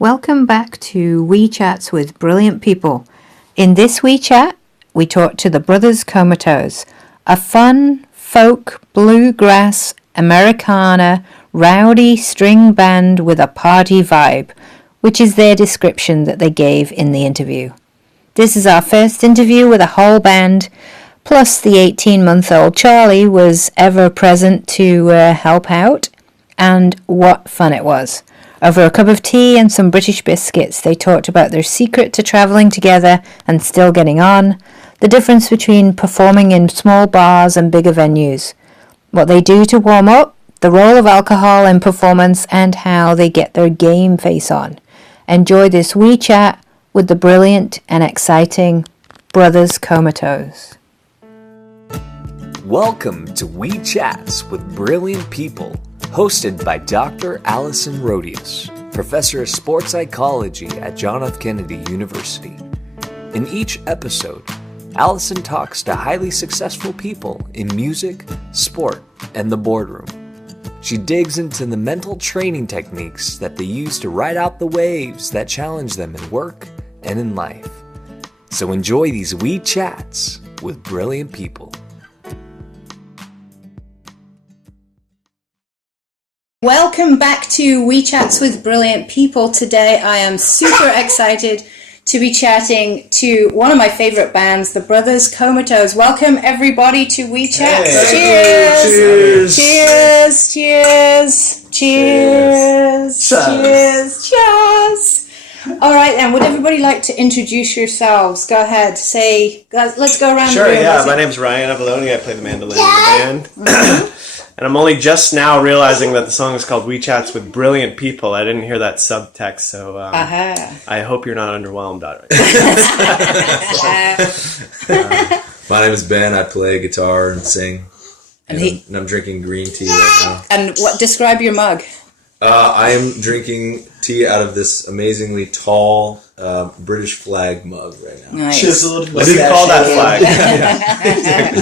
Welcome back to WeeChats with Brilliant People. In this WeeChat, we talk to the Brothers Comatose, a fun, folk, bluegrass, Americana, rowdy string band with a party vibe, which is their description that they gave in the interview. This is our first interview with a whole band, plus the 18-month-old Charlie was ever present to help out, and what fun it was. Over a cup of tea and some British biscuits, they talked about their secret to travelling together and still getting on, the difference between performing in small bars and bigger venues, what they do to warm up, the role of alcohol in performance, and how they get their game face on. Enjoy this wee chat with the brilliant and exciting Brothers Comatose. Welcome to WeeChats with Brilliant People, hosted by Dr. Allison Rodius, Professor of Sports Psychology at John F. Kennedy University. In each episode, Allison talks to highly successful people in music, sport, and the boardroom. She digs into the mental training techniques that they use to ride out the waves that challenge them in work and in life. So enjoy these WeeChats with Brilliant People. Welcome back to WeeChats with Brilliant People. Today I am super excited to be chatting to one of my favorite bands, the Brothers Comatose. Welcome everybody to WeeChats. Hey, cheers! Cheers! Cheers! Cheers! Cheers! Cheers! All right then, would everybody like to introduce yourselves? Go ahead, say, guys, let's go around the room. Sure, yeah, my name's Ryan Avalone. I play the mandolin in the band. And I'm only just now realizing that the song is called WeeChats with Brilliant People. I didn't hear that subtext, so I hope you're not underwhelmed at it. My name is Ben. I play guitar and sing. And I'm drinking green tea right now. And describe your mug. I am drinking tea out of this amazingly tall British flag mug right now. Nice. Chiseled. What do you call that flag?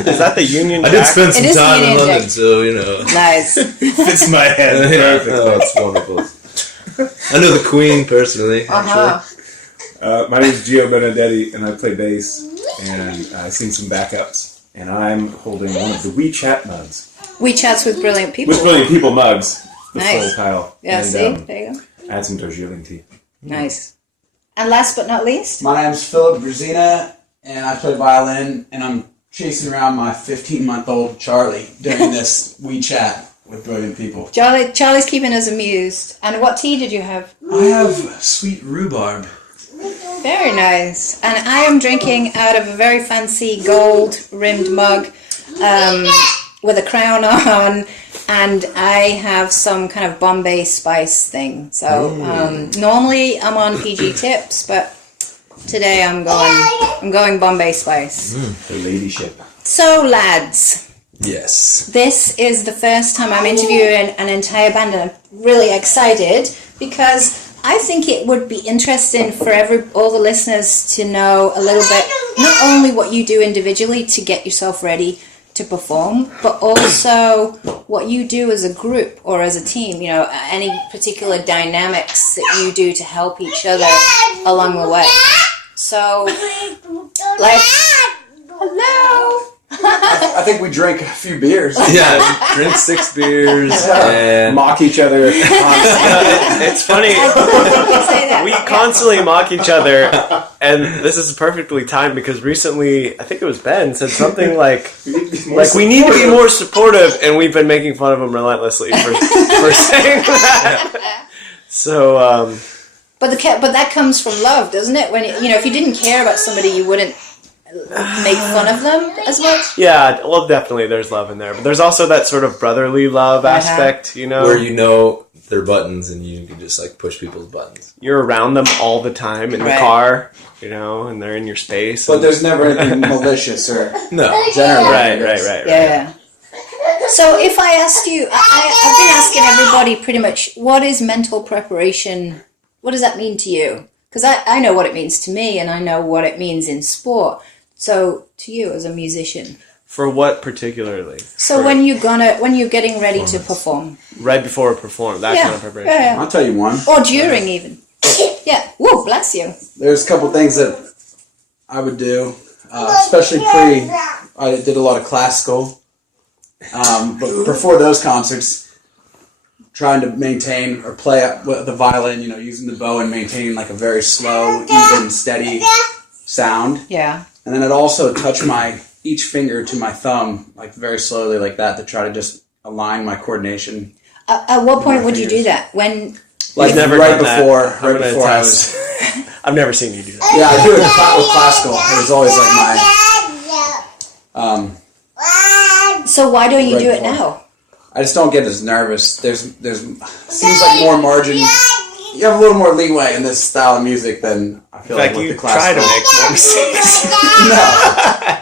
Is that the Union Jack? I did spend some time in London, Jack. so, you know. Nice. Fits my head perfectly. Oh, it's wonderful. I know the Queen personally, actually. My name is Gio Benedetti, and I play bass, and I sing some backups. And I'm holding one of the WeeChat mugs. WeeChats with Brilliant People. With Brilliant People mugs. The Nice. full title. Yeah, and, see? There you go. Add some Darjeeling tea. Nice. And last but not least? My name's Philip Brzezina, and I play violin, and I'm chasing around my 15-month-old Charlie during this WeeChat with Brilliant People. Charlie's keeping us amused. And what tea did you have? I have sweet rhubarb. Very nice. And I am drinking out of a very fancy gold-rimmed mug with a crown on. And I have some kind of Bombay spice thing. So normally I'm on PG tips, but today I'm going Bombay spice. The ladyship. So lads, Yes. this is the first time I'm interviewing an entire band, and I'm really excited because I think it would be interesting for all the listeners to know a little bit, not only what you do individually to get yourself ready to perform, but also what you do as a group or as a team, you know, any particular dynamics that you do to help each other along the way. So, like, hello! I think we drank a few beers. Yeah, drink 6 beers and Mock each other. It's funny. We constantly mock each other, and this is perfectly timed because recently, I think it was Ben, said something like we need to be more supportive, and we've been making fun of him relentlessly for saying that. So, But that comes from love, doesn't it? When you know, if you didn't care about somebody, you wouldn't make fun of them as much. Yeah, well, definitely there's love in there, but there's also that sort of brotherly love aspect, you know, where you know their buttons and you can just like push people's buttons. You're around them all the time in the car, you know, and they're in your space. But there's never anything malicious or No. generally. Right. Yeah. So if I asked you, I've been asking everybody pretty much, what is mental preparation? What does that mean to you? Because I know what it means to me, and I know what it means in sport. So to you as a musician, For what particularly? so when you're getting ready to perform, Right before a perform, that kind of preparation. yeah. I'll tell you one. Or during even. Yeah. Whoa, bless you. There's a couple things that I would do, especially I did a lot of classical, but before those concerts, trying to maintain or play the violin, using the bow and maintaining like a very slow, even, steady sound. Yeah. And then I'd also touch each finger to my thumb, like very slowly like that, to try to just align my coordination. At what point would you do that? When? Like never right done that. before I'm gonna I was... I've never seen you do that. Yeah, I do it with classical. It was always like my... So why don't you right do it before. now? I just don't get as nervous. There's seems like more margin. You have a little more leeway in this style of music than I feel In like fact, with you the try to classical. make more mistakes. No.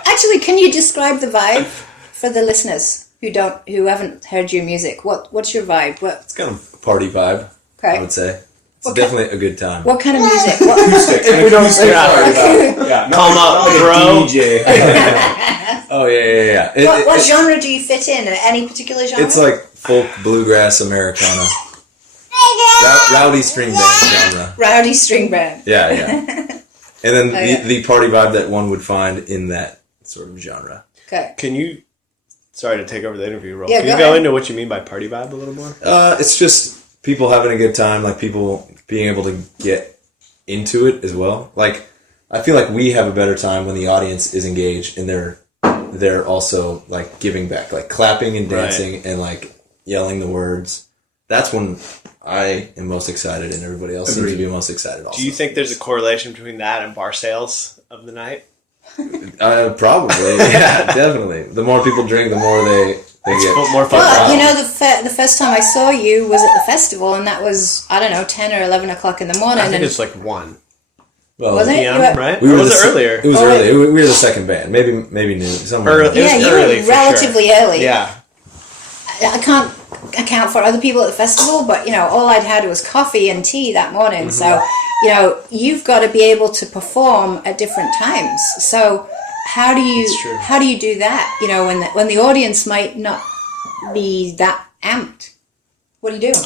Actually, can you describe the vibe for the listeners who haven't heard your music? What's your vibe? It's kind of a party vibe, I would say. It's definitely a good time. What kind of music? If we don't say sorry Yeah, Calm up, bro. DJ. Oh, yeah. What genre do you fit in? Any particular genre? It's like folk, bluegrass, Americana. Rowdy string band genre. Rowdy string band. Yeah. And then the party vibe that one would find in that sort of genre. Okay. Can you... Sorry to take over the interview role. Yeah, Can you go into what you mean by party vibe a little more? It's just people having a good time, like people being able to get into it as well. Like, I feel like we have a better time when the audience is engaged and they're also like giving back, like clapping and dancing and like yelling the words. That's when I am most excited, and everybody else seems to be most excited also. Do you think there's a correlation between that and bar sales of the night? Probably, yeah, definitely. The more people drink, the more they get more fun. Well, the first time I saw you was at the festival, and that was, 10 or 11 o'clock in the morning. I think and it's like 1 Well, Was it? p.m., You were- right? We Or were was the it se- earlier? It was Oh, early. We were the second band. Maybe noon. Somewhere. Early. It was Yeah, you early, were for relatively sure. early. Yeah. I can't account for other people at the festival, but all I'd had was coffee and tea that morning. So, you've got to be able to perform at different times. So, how do you do that? When the audience might not be that amped, what do you do?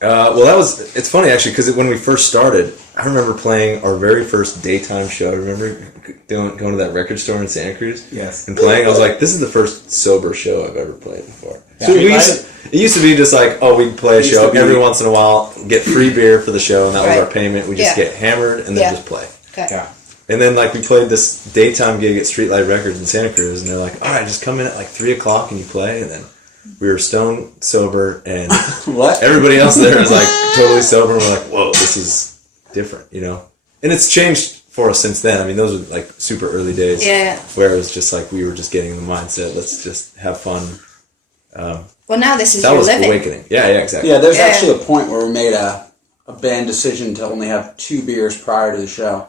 It's funny actually, because when we first started, I remember playing our very first daytime show. Remember going to that record store in Santa Cruz? Yes. And playing, I was like, this is the first sober show I've ever played before. Yeah. So it used to be just like, we'd play a show every once in a while, get free beer for the show, and that was our payment. We just get hammered and then just play. Okay. Yeah. And then we played this daytime gig at Streetlight Records in Santa Cruz, and they're like, all right, just come in at 3 o'clock and you play. And then we were stone sober, and What? everybody else there was totally sober, and we're like, whoa, this is different, And it's changed for us since then. I mean, those were super early days. Yeah. Where it was just we were just getting the mindset, let's just have fun. Well, now this is That your was living. awakening. Yeah, exactly. Yeah, there's actually a point where we made a band decision to only have 2 beers prior to the show.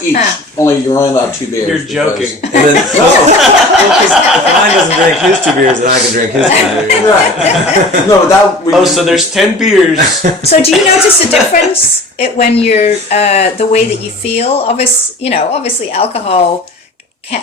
Each. You're only allowed 2 beers. You're joking. And then, because if Ryan doesn't drink his 2 beers, then I can drink his 2 beers. Right. No, that... So there's 10 beers. So do you notice a difference when you're the way that you feel? Obviously alcohol.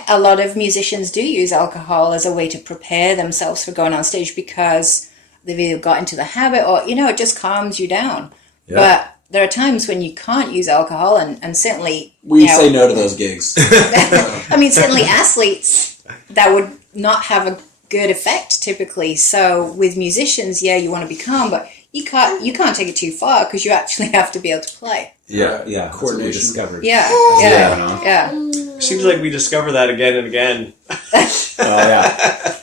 A lot of musicians do use alcohol as a way to prepare themselves for going on stage because they've either got into the habit or it just calms you down. Yeah. But there are times when you can't use alcohol, and certainly We say no to those gigs. certainly athletes that would not have a good effect typically. So with musicians, you want to be calm, but you can't take it too far because you actually have to be able to play. Yeah. Yeah. That's what we Coordination. discovered. Yeah. Seems like we discover that again and again. Well, yeah.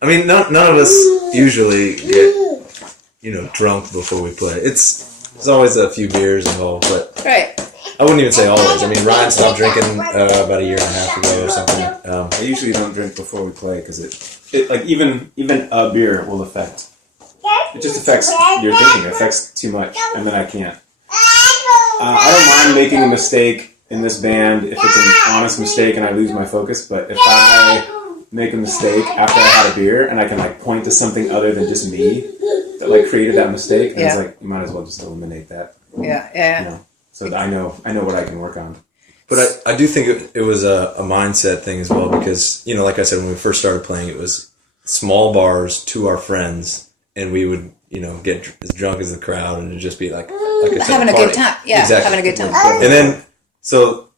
I mean, none of us usually get, drunk before we play. There's always a few beers involved, but Right. I wouldn't even say always. I mean, Ryan stopped drinking about a year and a half ago or something. I usually don't drink before we play because even a beer will affect. It just affects your thinking. It affects too much, and then I can't. I don't mind making a mistake in this band if it's an honest mistake and I lose my focus. But if I make a mistake after I had a beer and I can point to something other than just me that created that mistake, then it's you might as well just eliminate that. Yeah. So that I know what I can work on. But I do think it was a mindset thing as well because, like I said, when we first started playing, it was small bars to our friends, and we would, get as drunk as the crowd and just be like I said, having a party. good time. Yeah, exactly. having a good time. And then, so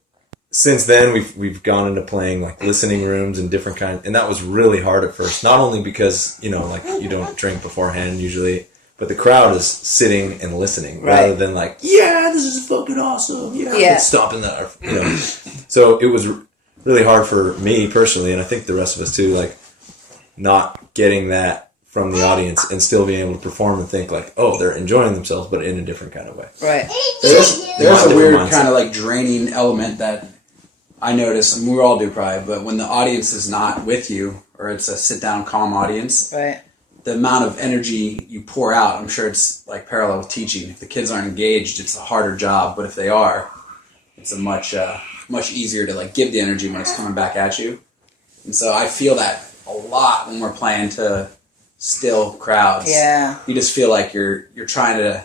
since then, we've gone into playing like listening rooms and different kinds, and that was really hard at first. Not only because like you don't drink beforehand usually, but the crowd is sitting and listening rather than like, yeah, this is fucking awesome, yeah. Stomping that, So it was really hard for me personally, and I think the rest of us too, like not getting that from the audience and still being able to perform and think like, oh, they're enjoying themselves, but in a different kind of way. Right. There's a weird kind of like draining element that I notice, and we all do probably, but when the audience is not with you, or it's a sit-down, calm audience, Right. the amount of energy you pour out, I'm sure it's like parallel with teaching. If the kids aren't engaged, it's a harder job, but if they are, it's a much easier to like give the energy when it's coming back at you. And so I feel that a lot when we're playing to still crowds. Yeah. You just feel like you're trying to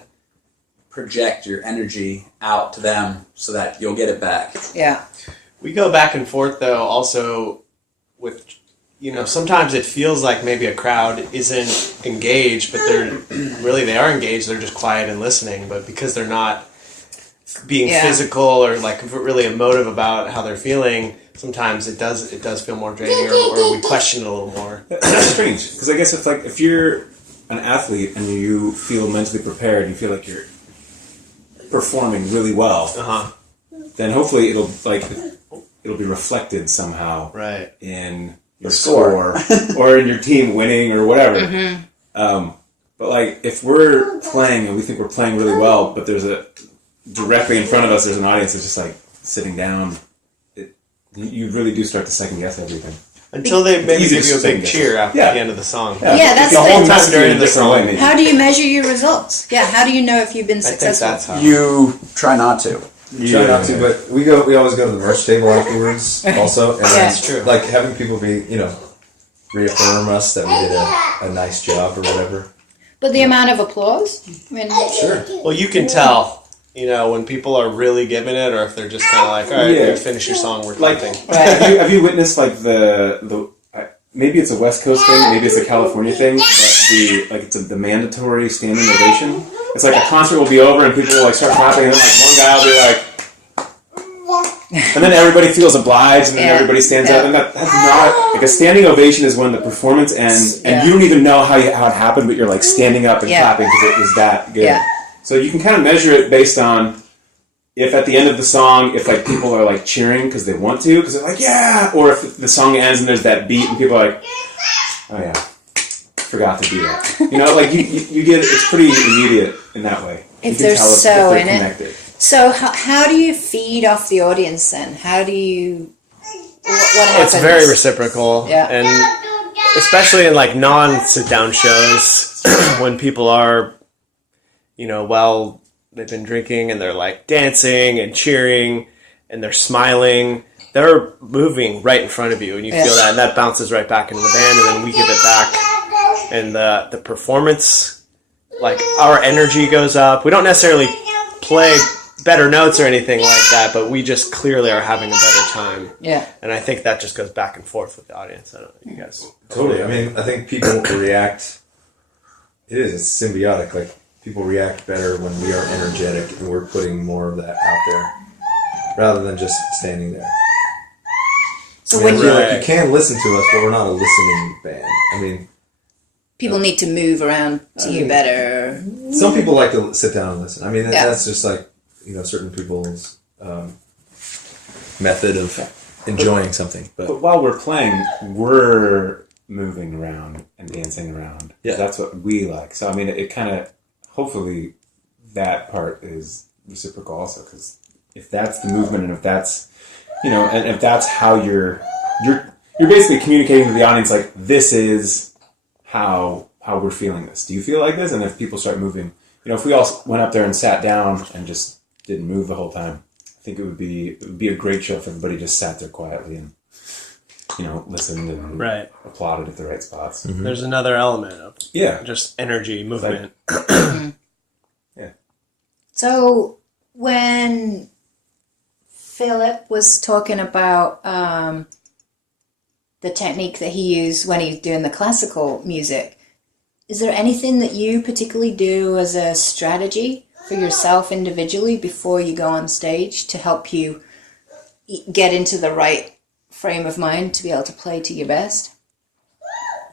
project your energy out to them so that you'll get it back. Yeah. We go back and forth though also with sometimes it feels like maybe a crowd isn't engaged, but they are engaged, they're just quiet and listening, but because they're not being physical or like really emotive about how they're feeling, sometimes it does feel more draining, or we question it a little more. That's strange, because I guess if you're an athlete and you feel mentally prepared, you feel like you're performing really well, then hopefully it'll be reflected somehow, right, in your score or in your team winning or whatever. But like if we're playing and we think we're playing really well, but there's directly in front of us there's an audience that's just like sitting down, you really do start to second guess everything. Until they maybe give you a big cheer after the end of the song. Yeah, that's the whole time during the song. How do you measure your results? Yeah, how do you know if you've been successful? I think that's how. You try not to. Try not to, but we always go to the merch table afterwards also, and That's true. Like having people be, reaffirm us that we did a nice job or whatever. But the amount of applause? I mean, Sure. Well, you can tell, when people are really giving it, or if they're just kind of like, all right, you finish your song, we're clapping. Have you witnessed like the maybe it's a West Coast thing, maybe it's a California thing, but it's the mandatory standing ovation. It's like a concert will be over and people will like start clapping, and then like one guy will be like, and then everybody feels obliged, and then everybody stands up, and that's not like a standing ovation is when the performance ends, and you don't even know how it happened, but you're like standing up and clapping because it was that good. Yeah. So you can kind of measure it based on if at the end of the song, if like people are like cheering because they want to, because they're like, yeah, or if the song ends and there's that beat and people are like, oh yeah, forgot to do that. You get it's pretty immediate in that way. if they're so in connected. it. So how do you feed off the audience then? How do you? What happens? It's very reciprocal, and especially in like non-sit-down shows when people are, they've been drinking and they're like dancing and cheering and they're smiling. They're moving right in front of you, and you feel that, and that bounces right back into the band, and then we give it back. And the performance, like our energy goes up. We don't necessarily play better notes or anything like that, but we just clearly are having a better time. Yeah. And I think that just goes back and forth with the audience. I don't know, you guys. Totally. I mean, I think people react. It's symbiotic. Like people react better when we are energetic and we're putting more of that out there, rather than just standing there. So when you can listen to us, but we're not a listening band. I mean, people need to move around to you better. Some people like to sit down and listen. I mean, that's just like certain people's method of enjoying something. But while we're playing, we're moving around and dancing around. Yeah, that's what we like. So I mean, it kind of hopefully that part is reciprocal also, because if that's the movement and if that's and if that's how you're basically communicating to the audience, like, this is how we're feeling this. Do you feel like this? And if people start moving, if we all went up there and sat down and just didn't move the whole time, I think it would be a great show if everybody just sat there quietly and listened and applauded at the right spots. Mm-hmm. There's another element of just energy, movement. Yeah. So when Philip was talking about the technique that he used when he's doing the classical music, Is there anything that you particularly do as a strategy for yourself individually before you go on stage to help you get into the right frame of mind to be able to play to your best?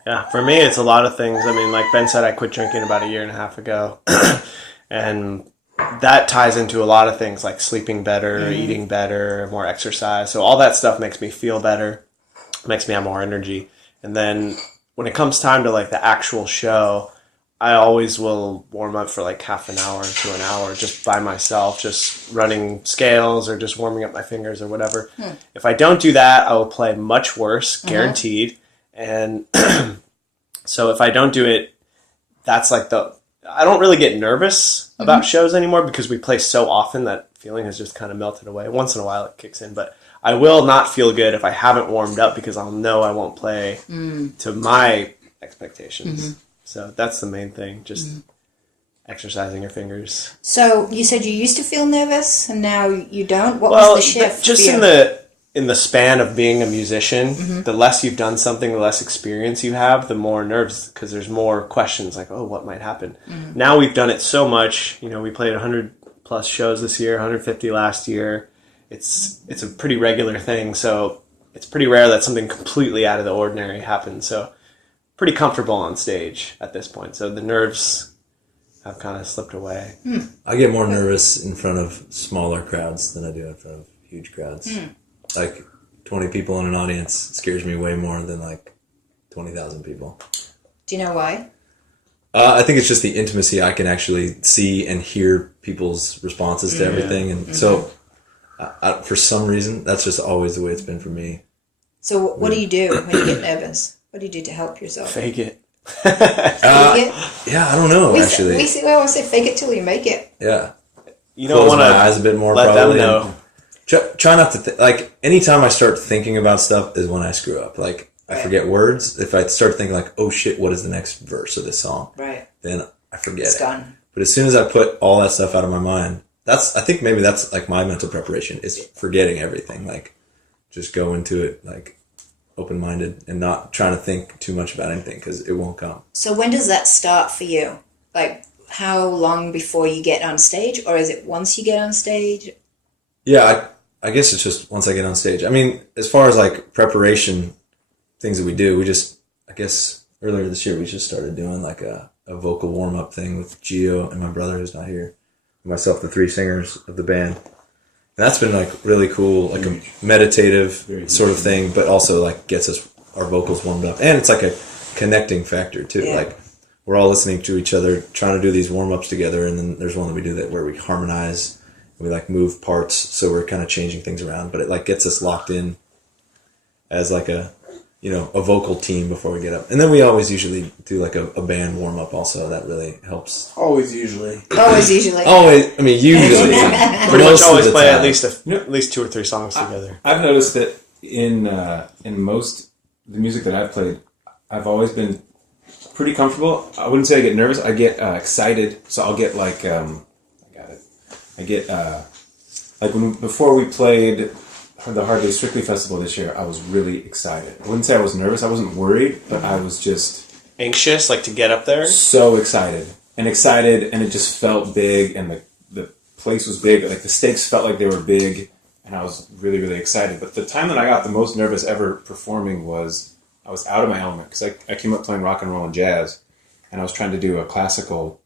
Yeah, for me, it's a lot of things. I mean, like Ben said, I quit drinking about 1.5 years ago. And that ties into a lot of things like sleeping better, eating better, more exercise. So all that stuff makes me feel better, makes me have more energy. And then when it comes time to like the actual show, I always will warm up for like half an hour to an hour just by myself, just running scales or just warming up my fingers or whatever. If I don't do that, I will play much worse, guaranteed. And so if I don't do it, that's like I don't really get nervous about shows anymore because we play so often that feeling has just kind of melted away. Once in a while it kicks in, but I will not feel good if I haven't warmed up because I'll know I won't play to my expectations. So that's the main thing, just exercising your fingers. So you said you used to feel nervous and now you don't? What was the shift? Just in the span of being a musician, the less you've done something, the less experience you have, the more nerves, because there's more questions like, oh, what might happen? Now we've done it so much. You know, we played 100 plus shows this year, 150 last year. It's a pretty regular thing, so it's pretty rare that something completely out of the ordinary happens. So pretty comfortable on stage at this point. So the nerves have kind of slipped away. I get more nervous in front of smaller crowds than I do in front of huge crowds. Like 20 people in an audience scares me way more than like 20,000 people. Do you know why? I think it's just the intimacy. I can actually see and hear people's responses to everything. And so for some reason, that's just always the way it's been for me. So what do you do when you get nervous? What do you do to help yourself? Fake it. Fake it? Yeah, I don't know, actually. We always say fake it till you make it. Yeah. You don't Close want my to eyes a bit more, let probably. them know. Try not to like anytime I start thinking about stuff is when I screw up. Like I forget words. If I start thinking like, oh shit, what is the next verse of this song? Right. Then I forget It's it. gone. But as soon as I put all that stuff out of my mind, I think maybe that's like my mental preparation is forgetting everything. Like just go into it like open-minded and not trying to think too much about anything because it won't come. So when does that start for you? Like how long before you get on stage, or is it once you get on stage? Yeah, I guess it's just once I get on stage. I mean, as far as like preparation, things that we do, I guess earlier this year we just started doing like a vocal warm-up thing with Gio and my brother who's not here, and myself, the 3 singers of the band. And that's been like really cool, like a meditative sort of thing, but also like gets us our vocals warmed up. And it's like a connecting factor too. Yeah. Like we're all listening to each other, trying to do these warm-ups together, and then there's one that we do that where we harmonize. We like move parts, so we're kind of changing things around, but it like gets us locked in as like a vocal team before we get up. And then we always usually do like a band warm up also. That really helps. Usually. Usually. I mean, usually. Pretty much always play at least 2 or 3 songs together. I've noticed that in most the music that I've played, I've always been pretty comfortable. I wouldn't say I get nervous. I get excited. So I'll get like before we played the Hardly Strictly Festival this year, I was really excited. I wouldn't say I was nervous. I wasn't worried, but I was just anxious, like to get up there. So excited, and it just felt big, and the place was big. Like the stakes felt like they were big, and I was really, really excited. But the time that I got the most nervous ever performing was I was out of my element because I came up playing rock and roll and jazz, and I was trying to do a classical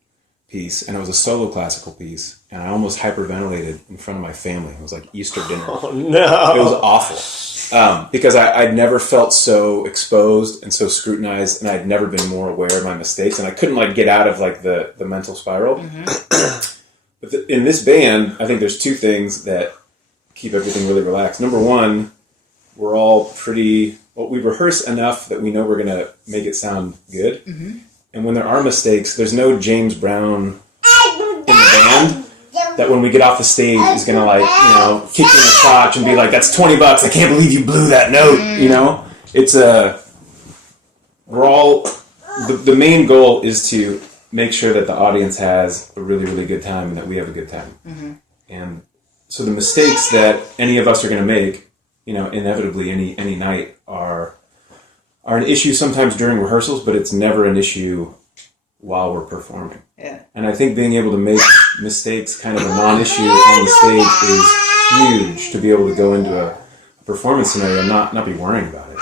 piece, and it was a solo classical piece, and I almost hyperventilated in front of my family. It was like Easter dinner. Oh no! It was awful because I'd never felt so exposed and so scrutinized, and I'd never been more aware of my mistakes, and I couldn't like get out of like the mental spiral. But in this band, I think there's 2 things that keep everything really relaxed. Number one, we're all we rehearse enough that we know we're gonna make it sound good. And when there are mistakes, there's no James Brown in the band that when we get off the stage is going to kick you in the crotch and be like, that's $20. I can't believe you blew that note. It's we're all, the main goal is to make sure that the audience has a really, really good time and that we have a good time. And so the mistakes that any of us are going to make, inevitably any night are an issue sometimes during rehearsals, but it's never an issue while we're performing. Yeah. And I think being able to make mistakes kind of a non-issue on the stage is huge, to be able to go into a performance scenario and not be worrying about it.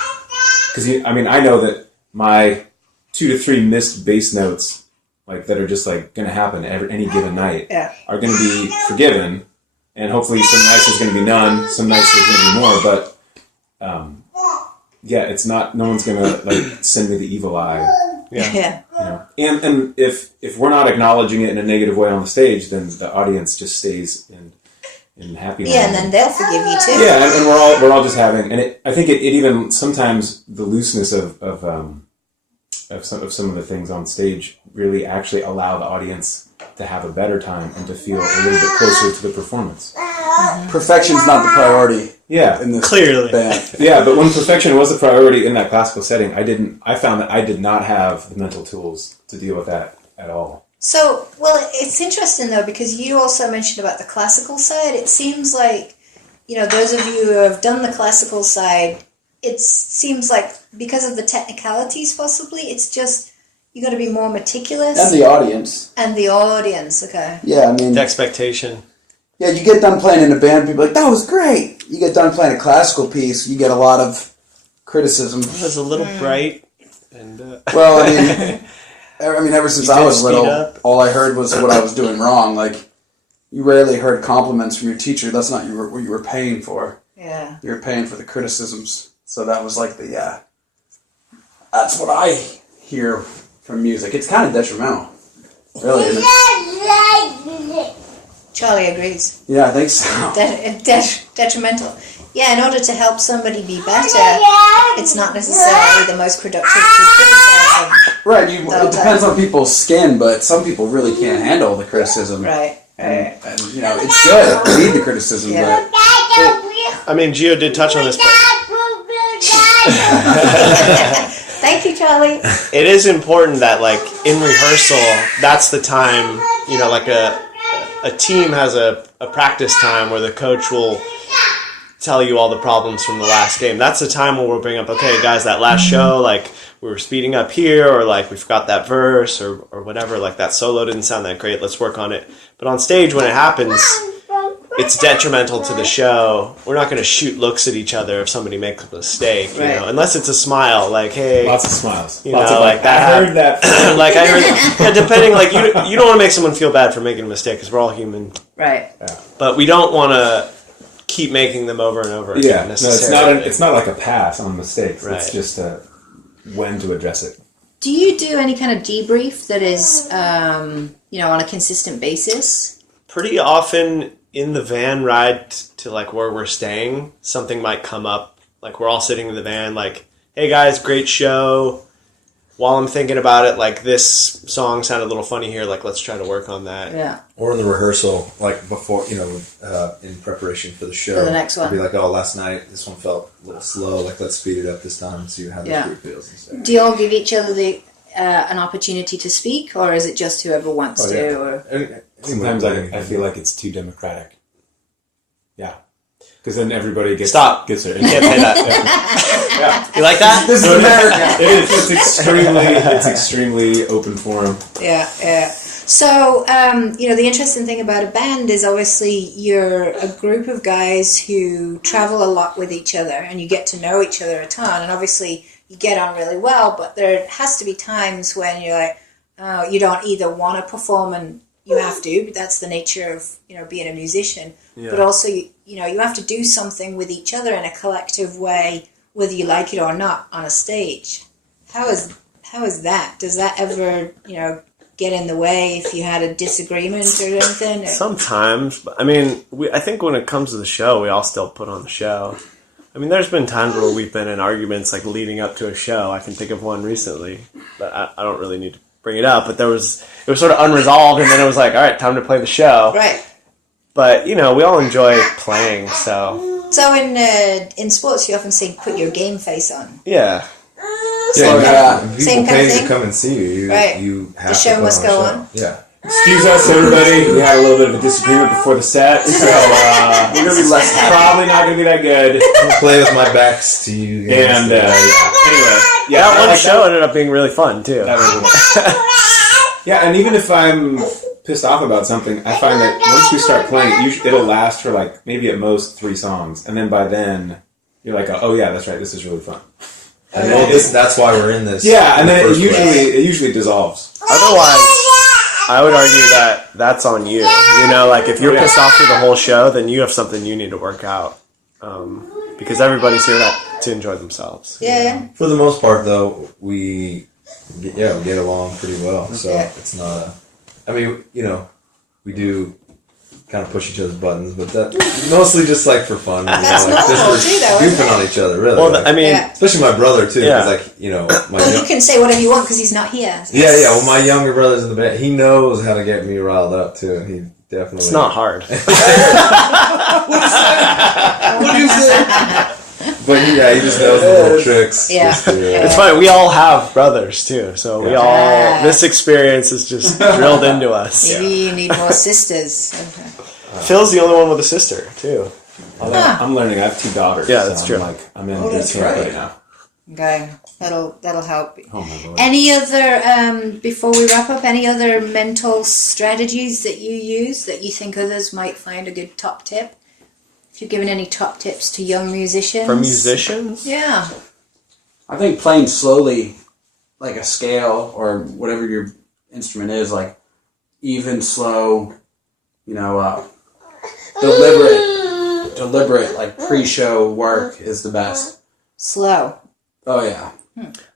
Because I know that my 2 to 3 missed bass notes, like that are just like going to happen any given night, are going to be forgiven, and hopefully some nights there's going to be none, some nights there's going to be more. But it's not. No one's going to like send me the evil eye. Yeah. And if we're not acknowledging it in a negative way on the stage, then the audience just stays in happy. Yeah, and then they'll forgive you too. Yeah, and we're all just having, and I think it even sometimes the looseness of some of the things on stage really actually allow the audience to have a better time and to feel a little bit closer to the performance. Perfection's not the priority. Yeah, in this clearly band. Yeah, but when perfection was the priority in that classical setting, I found that I did not have the mental tools to deal with that at all. So, well, it's interesting though, because you also mentioned about the classical side. It seems like, those of you who have done the classical side, it seems like because of the technicalities possibly, it's just, you got to be more meticulous. And the audience. Okay. Yeah, I mean... The expectation. Yeah, you get done playing in a band, people are like, that was great. You get done playing a classical piece, you get a lot of criticism. It was a little bright. And well, ever since I was little, all I heard was what I was doing wrong. Like, you rarely heard compliments from your teacher. That's not what you were paying for. Yeah. You were paying for the criticisms. So that was like that's what I hear from music. It's kind of detrimental. Really, isn't it? Charlie agrees. Yeah, I think so. Detrimental. Yeah, in order to help somebody be better, it's not necessarily the most productive to criticize them. Right, it depends on people's skin, but some people really can't handle the criticism. Right. And it's good. We need the criticism, but... Gio did touch on this, but... Thank you, Charlie. It is important that, like, in rehearsal, that's the time, like a team has a practice time where the coach will tell you all the problems from the last game. That's the time where we'll bring up, okay, guys, that last show, like, we were speeding up here, or, like, we forgot that verse, or whatever, like, that solo didn't sound that great, let's work on it. But on stage, when it happens, it's detrimental to the show. We're not going to shoot looks at each other if somebody makes a mistake, unless it's a smile, like, hey. Lots of smiles. Like that. I heard that. Like, I heard that. Depending, like, you don't want to make someone feel bad for making a mistake, because we're all human. Right. Yeah. But we don't want to keep making them over and over again. Yeah, no, it's not like a pass on mistakes. Right. It's just when to address it. Do you do any kind of debrief that is, on a consistent basis? Pretty often in the van ride to, like, where we're staying, something might come up. Like, we're all sitting in the van, like, hey guys, great show. While I'm thinking about it, like, this song sounded a little funny here, like, let's try to work on that. Yeah. Or in the rehearsal, like, before, in preparation for the show. For the next one. Be like, oh, last night, this one felt a little slow, like, let's speed it up this time and see how the group feels. And stuff. Do you all give each other an opportunity to speak, or is it just whoever wants to? Or? Sometimes I feel like it's too democratic. Yeah. Because then everybody gets their You can't say that. Yeah. You like that? This is America. It's extremely open forum. Yeah. So, the interesting thing about a band is obviously you're a group of guys who travel a lot with each other, and you get to know each other a ton, and obviously you get on really well, but there has to be times when you're like, you don't either want to perform, and you have to, but that's the nature of, being a musician. Yeah. But also, you have to do something with each other in a collective way, whether you like it or not, on a stage. How is that? Does that ever, get in the way if you had a disagreement or anything? Or? Sometimes. But, I think when it comes to the show, we all still put on the show. There's been times where we've been in arguments, like, leading up to a show. I can think of one recently, but I don't really need to bring it up. But it was sort of unresolved, and then it was like, all right, time to play the show. Right. But, we all enjoy playing, so... So in sports, you often say, put your game face on. Yeah. Same People kind pay of thing. to come and see you. Right. You have The show to must go on. Yeah. Excuse us, everybody. We had a little bit of a disagreement before the set, so we're going to be probably not going to be that good. I'll play with my backs to you guys. And, anyway. Yeah, that one show ended up being really fun, too. That was Yeah, and even if I'm pissed off about something, I find that once we start playing, it'll last for like maybe at most 3 songs, and then by then you're like, oh yeah, that's right, this is really fun. And that's why we're in this. Yeah, and then it usually dissolves. Otherwise, I would argue that that's on you. You know, like if you're pissed off through the whole show, then you have something you need to work out. Because everybody's here to enjoy themselves. Yeah. For the most part, though, we get along pretty well. So it's not. I mean, you know, we do kind of push each other's buttons, but that mostly just like for fun. That's like, normal too, though. Goofing on each other, really. Well, like, I mean, especially my brother too. Yeah. Because like you know, You can say whatever you want because he's not here. Yeah. Well, my younger brother's in the band. He knows how to get me riled up too, and he definitely. It's not hard. What is it? But he just knows the little tricks. Yeah. It's funny. We all have brothers too, so we all. This experience is just drilled into us. Maybe you need more sisters. Phil's the only one with a sister too. I'm learning. I have 2 daughters. Yeah, that's so true. I'm in that's camp right. right now. Okay, that'll help. Oh my lord. Any other before we wrap up? Any other mental strategies that you use that you think others might find a good top tip? If you're giving any top tips to young musicians. For musicians, Yeah. I think playing slowly, like a scale or whatever your instrument is, like even, slow, you know, deliberate, like pre-show work is the best. Slow. Oh yeah.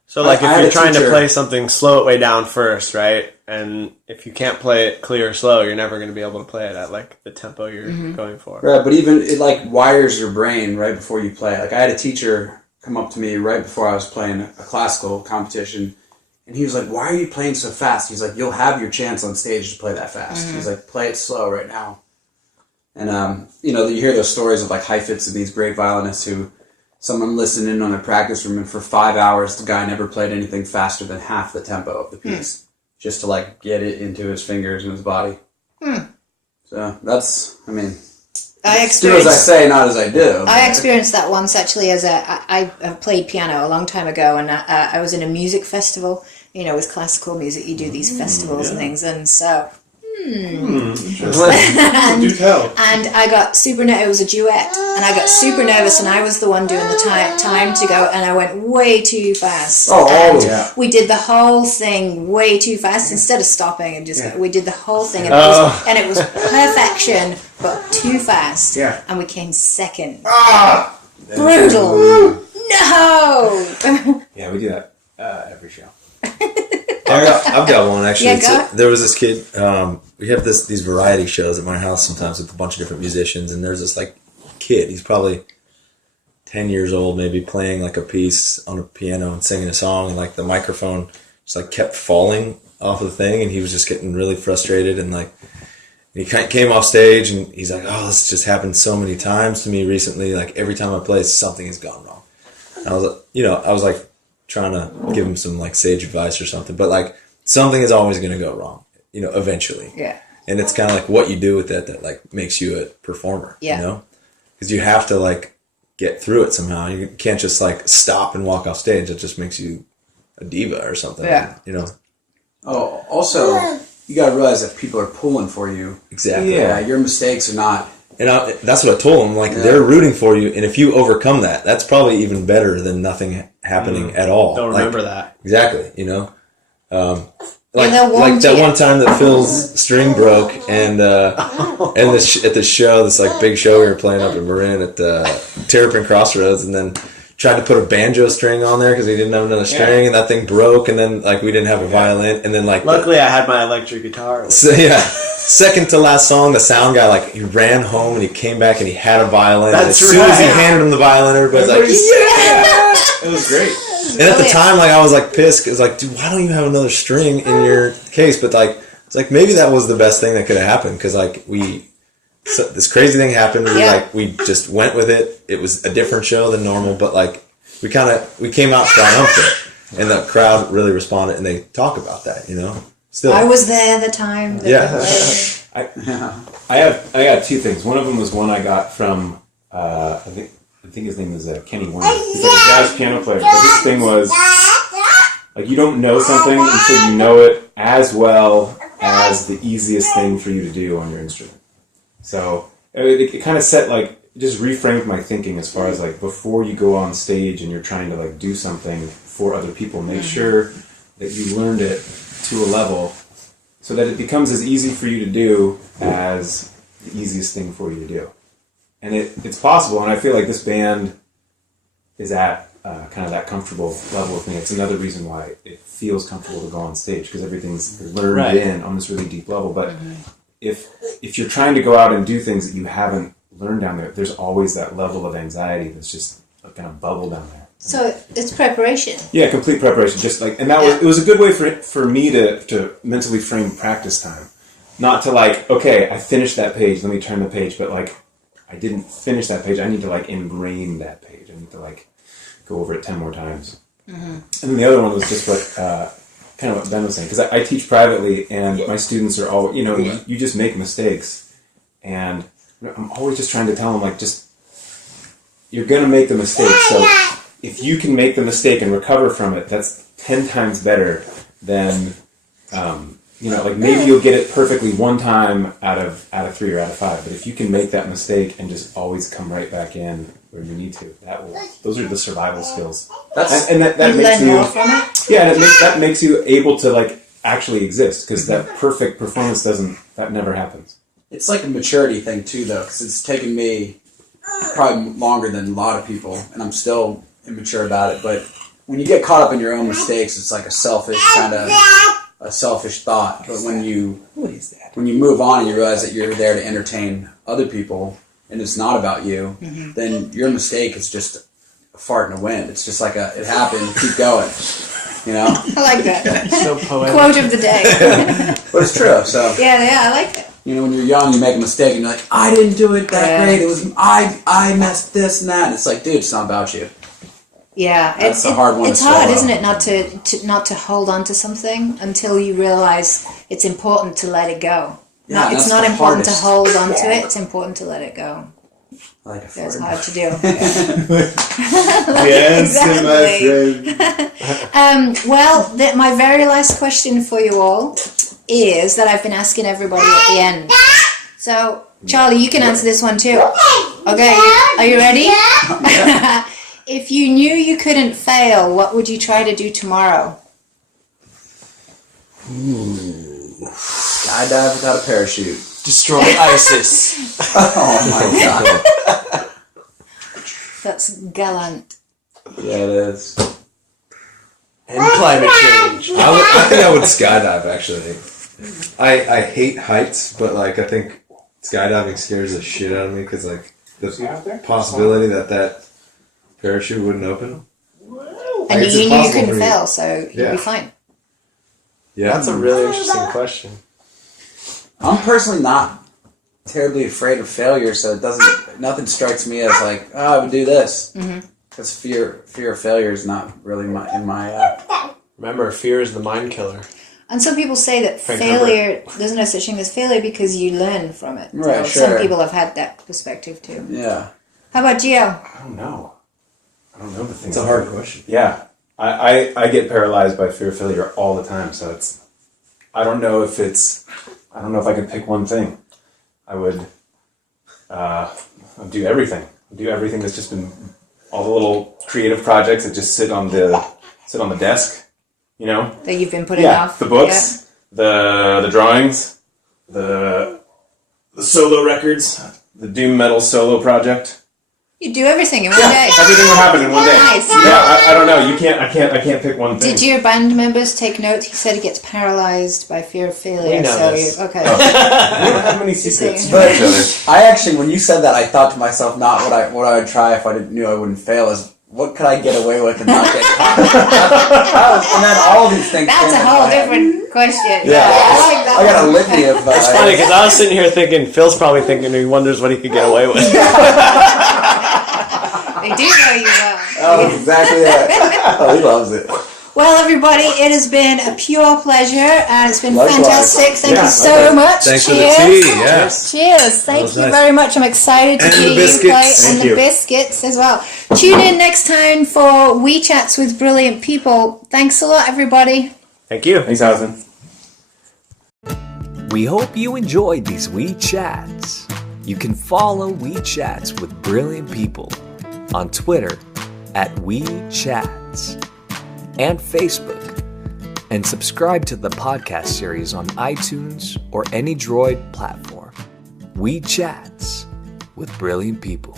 so like I if had you're a trying to teacher- play something, slow it way down first, right? And if you can't play it clear or slow, you're never going to be able to play it at like the tempo you're going for. Right, but even it like wires your brain right before you play. Like I had a teacher come up to me right before I was playing a classical competition, and he was like, "Why are you playing so fast?" He's like, "You'll have your chance on stage to play that fast." He's like, "Play it slow right now." And you know, you hear those stories of like Heifetz and these great violinists who someone listened in on their practice room, and for 5 hours the guy never played anything faster than half the tempo of the piece, just to like get it into his fingers and his body. So that's, I mean, I do as I say, not as I do. I experienced that once actually I played piano a long time ago, and I was in a music festival. You know, with classical music, you do these festivals and things, and so. Do tell. And I got super nervous. It was a duet, and I got super nervous, and I was the one doing the time to go, and I went way too fast. And we did the whole thing way too fast instead of stopping and just we did the whole thing, and it was perfection, but too fast. Yeah. And we came second. Brutal. No. Yeah, we do that every show. I've got one actually. Yeah, There was this kid. We have these variety shows at my house sometimes with a bunch of different musicians, and there's this like kid. He's probably 10 years old, maybe, playing like a piece on a piano and singing a song, and like the microphone just like kept falling off of the thing, and he was just getting really frustrated, and like he came off stage, and he's like, "Oh, this just happened so many times to me recently. Like every time I play, something has gone wrong." And I was like trying to give him some like sage advice or something, but like something is always going to go wrong, you know, eventually. Yeah. And it's kind of like what you do with that like makes you a performer, you know, because you have to like get through it somehow. You can't just like stop and walk off stage. It just makes you a diva or something. Yeah. You know. Oh, also, you got to realize that people are pulling for you. Exactly. Yeah, your mistakes are not. And that's what I told them. Like they're rooting for you, and if you overcome that, that's probably even better than nothing happening at all. Don't remember that. Exactly. You know. Like that that one time that Phil's string broke, and at the show, this like big show we were playing up in Marin at the Terrapin Crossroads, and then tried to put a banjo string on there because we didn't have another string, and that thing broke, and then like we didn't have a violin, and then like Luckily, I had my electric guitar. so yeah, second to last song, the sound guy like he ran home and he came back and he had a violin. That's and as soon as he right. handed him the violin, everybody's like, It was great. And at the time, like I was like pissed because like, dude, why don't you have another string in your case? But like, it's like maybe that was the best thing that could have happened because like this crazy thing happened. We just went with it. It was a different show than normal, but like we came out triumphant, and the crowd really responded, and they talk about that, you know. Still, I was there the time. I got 2 things. One of them was one I got from I think his name was Kenny Warner. He's like a jazz piano player. But his thing was like you don't know something until you know it as well as the easiest thing for you to do on your instrument. So it kind of just reframed my thinking as far as like before you go on stage and you're trying to like do something for other people, make sure that you learned it to a level so that it becomes as easy for you to do as the easiest thing for you to do. And it's possible, and I feel like this band is at kind of that comfortable level with me. It's another reason why it feels comfortable to go on stage, because everything's learned in on this really deep level. But if you're trying to go out and do things that you haven't learned down there, there's always that level of anxiety that's just kind of bubble down there. So it's preparation. Yeah, complete preparation. Just like, and it was a good way for me to mentally frame practice time. Not to like, okay, I finished that page, let me turn the page, but like, I didn't finish that page. I need to like ingrain that page. I need to like go over it 10 more times. And then the other one was just what kind of what Ben was saying, because I teach privately, and my students are all, you just make mistakes, and I'm always just trying to tell them like, just you're gonna make the mistake. So if you can make the mistake and recover from it, that's 10 times better than like maybe you'll get it perfectly one time out of 3 or out of 5. But if you can make that mistake and just always come right back in where you need to, those are the survival skills. And that makes you more from it? Yeah, and that makes you able to like actually exist, because that perfect performance that never happens. It's like a maturity thing too, though, because it's taken me probably longer than a lot of people, and I'm still immature about it. But when you get caught up in your own mistakes, it's like a selfish thought. But when you move on and you realize that you're there to entertain other people and it's not about you, then your mistake is just a fart in the wind. It's just like it happened, keep going. I like that. So poetic. Quote of the day. But it's true. So Yeah, I like it. when you're young, you make a mistake and you're like, I didn't do it that great. It was I messed this and that. And it's like, dude, it's not about you. Yeah, That's a hard one. It's hard, isn't it, not to hold on to something until you realize it's important to let it go. Yeah, It's not important to hold on to it. It's important to let it go. Like a That's fart. hard to do. Yes, Exactly. My very last question for you all is that I've been asking everybody at the end. So, Charlie, you can answer this one too. Okay, are you ready? If you knew you couldn't fail, what would you try to do tomorrow? Skydive without a parachute. Destroy ISIS. Oh my god. That's gallant. Yeah, it is. And climate change. I think I would skydive, actually. I hate heights, but like I think skydiving scares the shit out of me, because like the possibility that parachute wouldn't open. And it's you knew you impossible couldn't for me. fail, so you'd Yeah. be fine. Yeah, That's a really interesting question. I'm personally not terribly afraid of failure, so nothing strikes me as like, oh, I would do this. Because fear of failure is not really in my Remember, fear is the mind killer. And some people say that Frank failure, there's no such thing as failure because you learn from it. Right, So some sure. people have had that perspective too. yeah. How about Gio? I don't know the thing. it's a hard question. Yeah, I get paralyzed by fear of failure all the time. So I don't know if I could pick one thing. I would do everything. Do everything that's just been all the little creative projects that just sit on the desk. That you've been putting Yeah, off? the books, the drawings, the solo records, the doom metal solo project. You do everything in one day. Everything will happen in one day. Nice. Yeah, I don't know. I can't pick one thing. Did your band members take note? He said he gets paralyzed by fear of failure. We know this. Okay. We don't have many secrets from But each other. I actually, when you said that, I thought to myself, not what I would try if I knew I wouldn't fail is, what could I get away with and not get caught? And then all these things. That's came a in whole my head. different question. Yeah, I like that. I got a litany of. It's funny because I was sitting here thinking, Phil's probably thinking he wonders what he could get away with. They do know you well. Oh, exactly that. Oh, he loves it. Well, everybody, it has been a pure pleasure, and it's been Likewise. fantastic. Thank Yeah, you so much. Thanks for the Cheers. tea. Yeah. Cheers. Thank was you nice. very much. I'm excited to And hear the you play. biscuits. And Thank the you. biscuits as well. Tune in next time for WeeChats with Brilliant People. Thanks a lot, everybody. Thank you. Thanks, Allison. We hope you enjoyed these WeeChats. You can follow WeeChats with Brilliant People on Twitter at WeeChats and Facebook, and subscribe to the podcast series on iTunes or any Droid platform. WeeChats with Brilliant People.